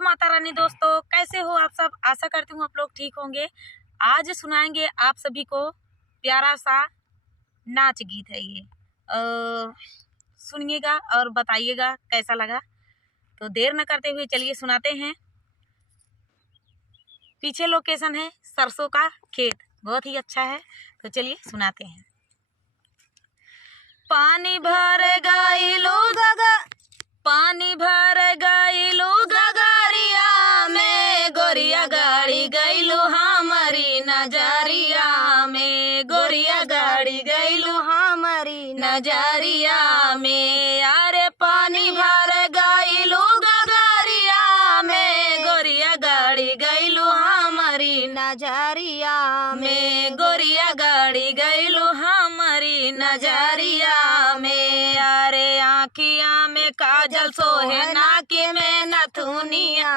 माता रानी दोस्तों, कैसे हो आप सब। आशा करती हूँ आप लोग ठीक होंगे। आज सुनाएंगे आप सभी को प्यारा सा नाच गीत है ये। सुनिएगा और बताइएगा कैसा लगा। तो देर न करते हुए चलिए सुनाते हैं। पीछे लोकेशन है सरसों का खेत, बहुत ही अच्छा है। तो चलिए सुनाते हैं। पानी भर गइलो गगा, पानी भर गइलो गगरिया में, गोरिया गाड़ी गइलो हमारी नजरिया में, गोरिया गाड़ी गइलो हमारी नजरिया में। अरे पानी भर गइलो गगरिया में, गोरिया गाड़ी गइलो हमारी नजरिया में, गोरिया गाड़ी गइलो हमारी नजरिया में। अरे आँखिया में काजल सोहे नाकी में नथुनिया,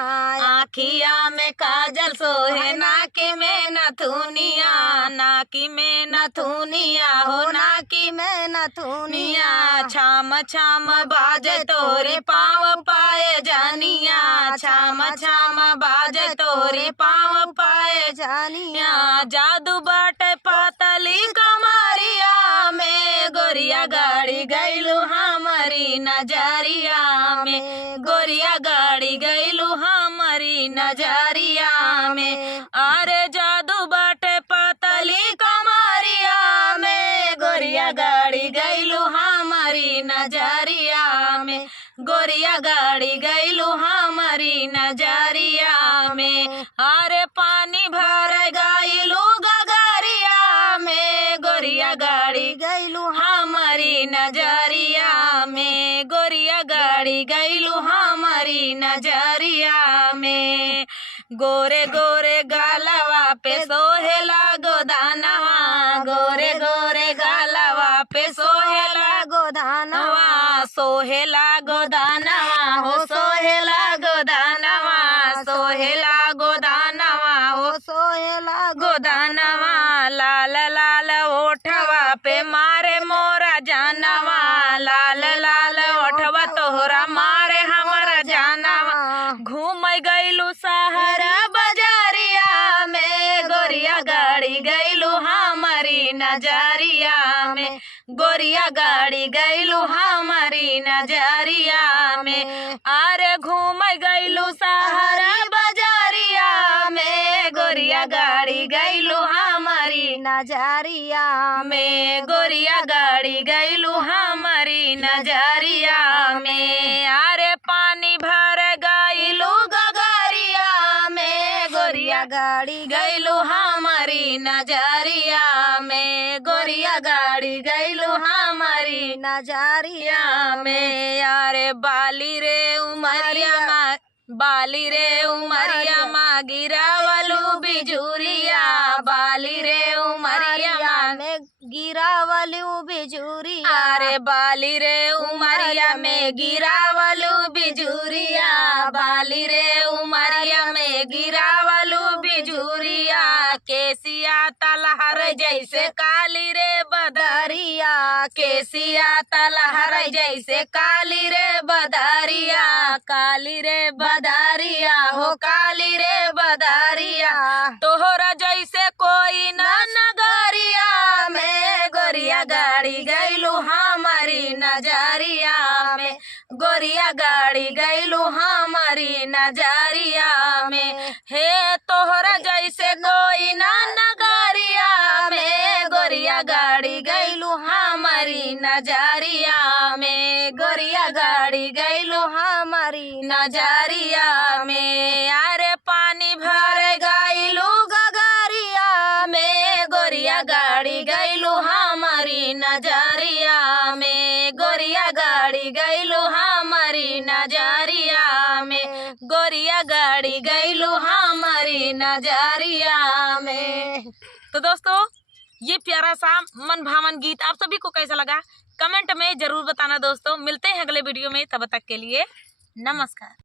आँखिया में काजल सोहे नाकी में नथुनिया, नाकी में नथुनिया हो नाकी में नथुनिया। छाम छाम बाजे तोरे पाँव पाए जानिया, छाम छाम बाजे तोरे पाँव पाए जानिया। जादू बाटे पातली कमरिया में, गोरिया गाड़ी गइलू हमारी नजरिया में, गोरिया गाड़ी गइलू हमारी नजरिया में। अरे जादू बाटे पातली कमरिया में, गोरिया गाड़ी गइलू हमारी नजरिया में, गोरिया गाड़ी गइलू हमारी नजरिया में। अरे पानी भर गइलू गगरिया में, गोरिया गाड़ी गइलू हमारी नजरिया में, गोरिया गाड़ी गइलू हमारी नजरिया में। गोरे गोरे गालवा पे सोहेला गोदानवा, गोरे गोरे गालवा पे सोहेला गोदानवा, सोहेला गोदानवा हो सोहेला गोदानवा, सोहेला गोदानवा हो सोहेला गोदानवा। लाल लाल ओठवा पे मारे मोरा जानवा, लाल लाल ओठवा तोहरा मारे हमारा जानवा। घूम गइलू सहारा बजारिया में, गोरिया गाड़ी गइलू हमारी नजरिया में, गोरिया गाड़ी गइलू हमारी नजरिया में। अरे घूम गइलू सहारा बजारिया में, गोरिया गाड़ी गइलू हमारी नजरिया में, गोरिया गाड़ी गइलू हमारी नजरिया में। अरे पानी भर गइलू गगरिया में, गोरिया गाड़ी गइलू हमारी नजरिया में, गोरिया गाड़ी गइलू हमारी नजरिया में। अरे बाली रे उमरिया मा, बाली रे उमरिया मा गिरावलू बिजुरिया, बाली रे उमरिया में गिरावलू बिजुरिया। अरे बाली रे उमरिया में गिरावलू बिजुरिया, बाली रे उमरिया में गिरावलू बिजुरिया। केसिया तलहर जैसे काली रे बदरिया, केसिया तलहर जैसे काली रे बदरिया, काली रे बदरिया हो काली रे बदरिया। तोहरा जैसे कोई ना नगरिया में, गोरिया गाड़ी गइलू हमारी नजरिया में, गोरिया गाड़ी गइलू हमारी नजरिया में। हे तोहरा जैसे कोई ना नगरिया में, गोरिया गाड़ी गइलू हमारी नजरिया में, गोरिया गाड़ी गइलू हमारी नजरिया में। अरे पानी भर गइलू गगरिया में, गोरिया गाड़ी गइलू हमारी नजरिया में, गोरिया गाड़ी गइलू हमारी नजरिया में, गोरिया गाड़ी गइलू हमारी नजरिया में। तो दोस्तों ये प्यारा सा मन भावन गीत आप सभी को कैसा लगा कमेंट में जरूर बताना दोस्तों। मिलते हैं अगले वीडियो में, तब तक के लिए नमस्कार।